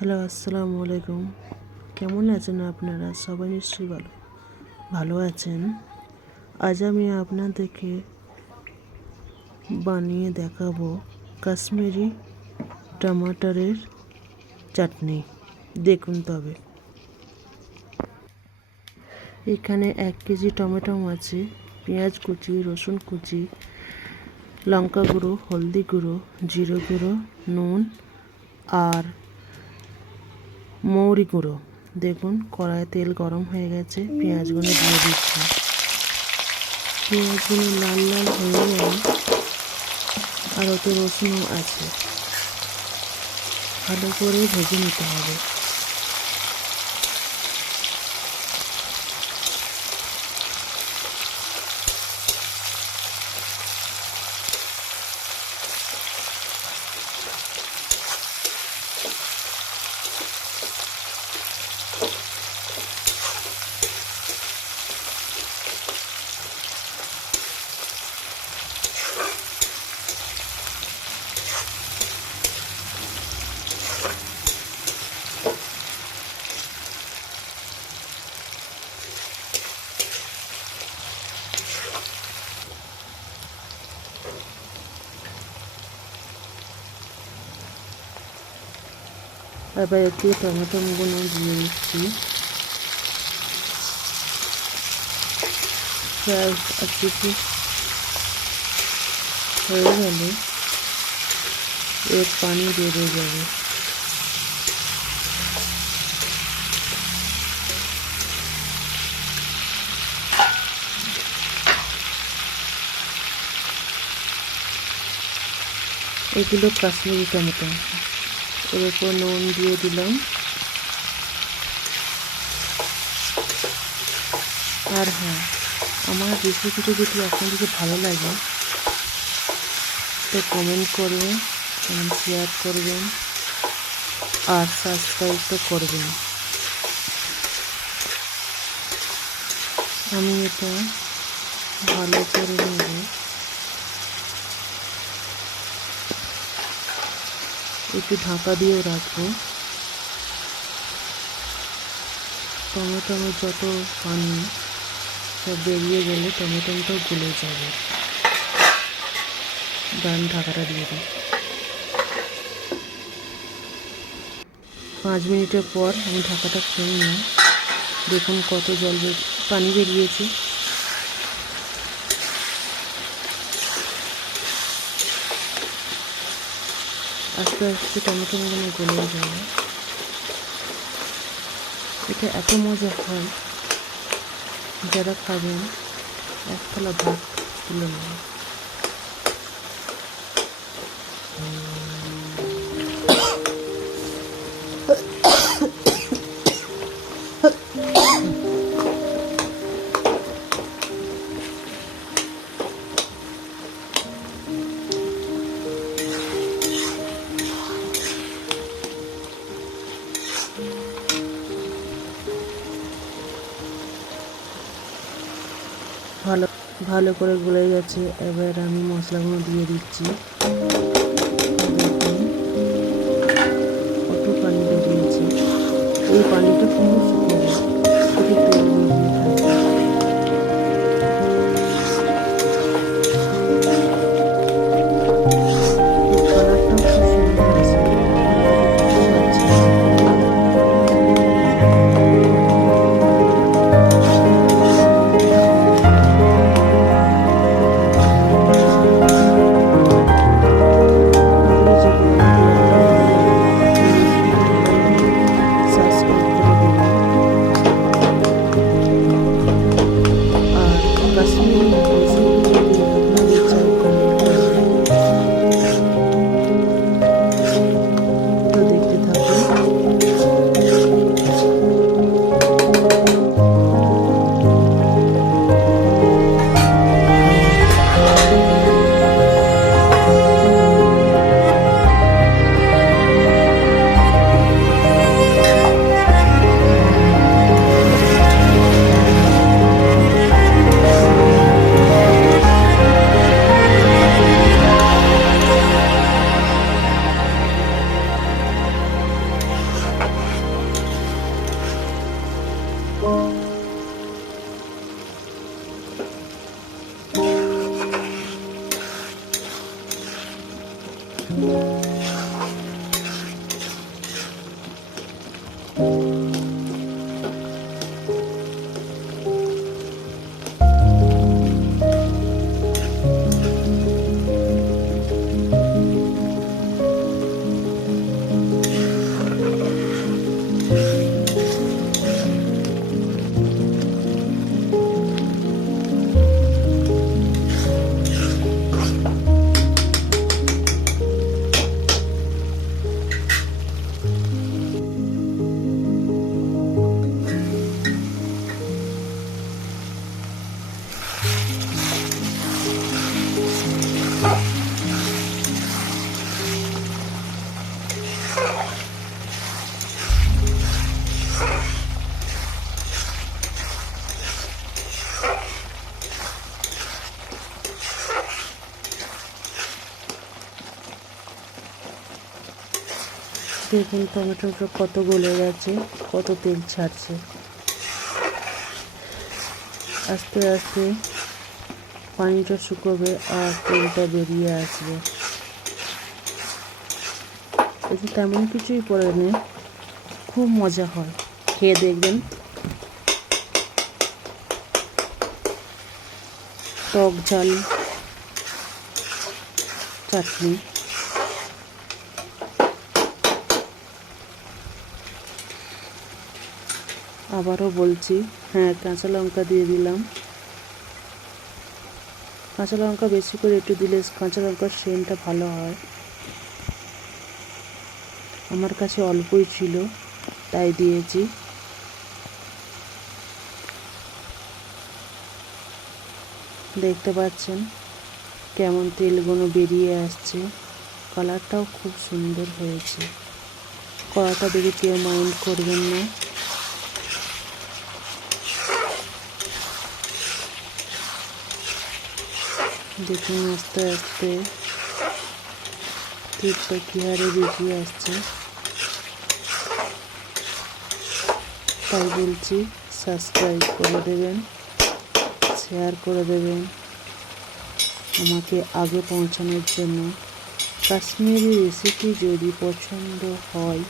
Hello, আসসালামু আলাইকুম। কেমন আছেন আপনারা? সবাই নিশ্চয়ই ভালো আছেন। আজ আমি আপনাদেরকে বানিয়ে দেখাবো কাশ্মীরি টমাটারের চাটনি। দেখুন তবে এখানে 1 কেজি টমেটো আছে, পেঁয়াজ কুচি, রসুন কুচি, লঙ্কা গুঁড়ো, হলদি গুঁড়ো, জিরে গুঁড়ো, নুন আর মৌরি গুঁড়ো। দেখুন কড়াইয়ে তেল গরম হয়ে গেছে, পেঁয়াজগুলো দিয়ে দিচ্ছি। পেঁয়াজগুলো লাল লাল হয়ে গেলে আর অত রসুনও আছে, ভালো করে ভেজে নিতে হবে। এবার একটু টমেটোগুলো দিয়ে দিচ্ছি। প্রায় একটু হয়ে গেলে এর পানি বেড়ে যাবে। এগুলো কাশ্মীরি টমেটো। এর উপর নুন দিয়ে দিলাম। আর হ্যাঁ, আমার রেসিপিটা যদি আপনাদেরকে ভালো লাগে তো কমেন্ট করবেন, শেয়ার করবেন আর সাবস্ক্রাইব তো করবেন। আমি এটা ভালো করে নেব। একটু ঢাকা দিয়ে রাখবো। টমেটোর যত পানি সব বেরিয়ে গেলে টমেটোটাও গলে যাবে। ঢাকাটা দিয়ে দিই। 5 মিনিটের পর আমি ঢাকাটা খুলে নিলাম। দেখুন কত পানি বেরিয়েছে। আস্তে আস্তে টমেটোগুলো গলে যাবে। এটা এত মজা হয়, যারা খাবেন এক থালা ভাত তুলে নেবেন। ভালো করে গলে গেছে। এবার আমি মশলাগুলো দিয়ে দিচ্ছি। দেখুন কত পানি বেরিয়েছে। এই পানিটা পুরো শুকনো, একটু তেল বেরিয়ে থাকে। কালারটাও খুব সুন্দর আছে, দেখতে পাচ্ছেন। সাবস্ক্রাইব করে দেবেন। দেখুন টমেটোটা কত গলে গেছে, কত তেল ছাড়ছে। আস্তে আস্তে পানিটা শুকোবে আর তেলটা বেরিয়ে আসবে। এতে তেমন কিছুই পড়ে নেই, খুব মজা হয়, খেয়ে দেখবেন। টক ঝাল চাটনি। আবারও বলছি, হ্যাঁ, কাঁচা লঙ্কা দিয়ে দিলাম। কাঁচা লঙ্কা বেশি করে একটু দিলে কাঁচা লঙ্কার সেন্টটা ভালো হয়। আমার কাছে অল্পই ছিল, তাই দিয়েছি। দেখতে পাচ্ছেন কেমন তেলগুলো বেরিয়ে আসছে, কালারটাও খুব সুন্দর হয়েছে। কড়াটা দেখে কেউ মাইন্ড করবেন না। দেখুন আস্তে আস্তে তেলটা কি হারে বেরিয়ে আসছে। তাই বলছি, সাবস্ক্রাইব করে দেবেন, শেয়ার করে দেবেন আমাকে আগে পৌঁছানোর জন্য। কাশ্মীরি রেসিপি যদি পছন্দ হয়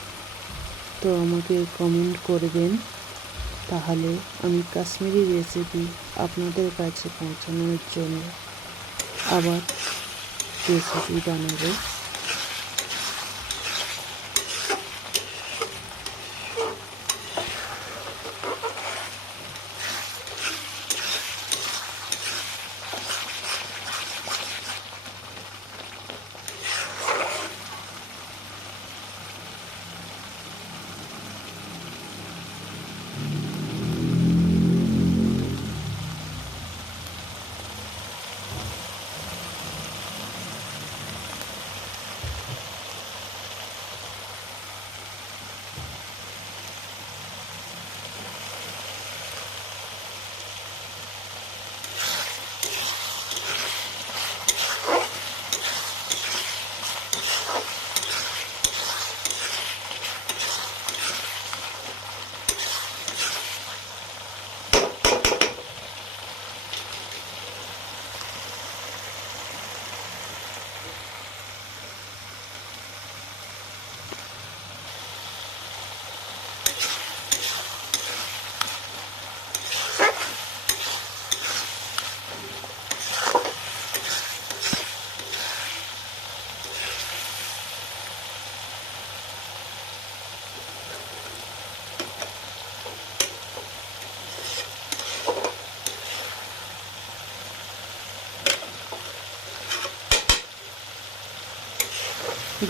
তো আমাকে কমেন্ট করবেন, তাহলে আমি কাশ্মীরি রেসিপি আপনাদের কাছে পৌঁছানোর জন্য আবার রেসিপি বানাবো।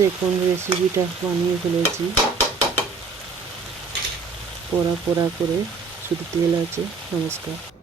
দেখুন রেসিপিটা বানিয়ে ফেলেছি, পোড়া পোড়া করে, শুধু তেল আছে। নমস্কার।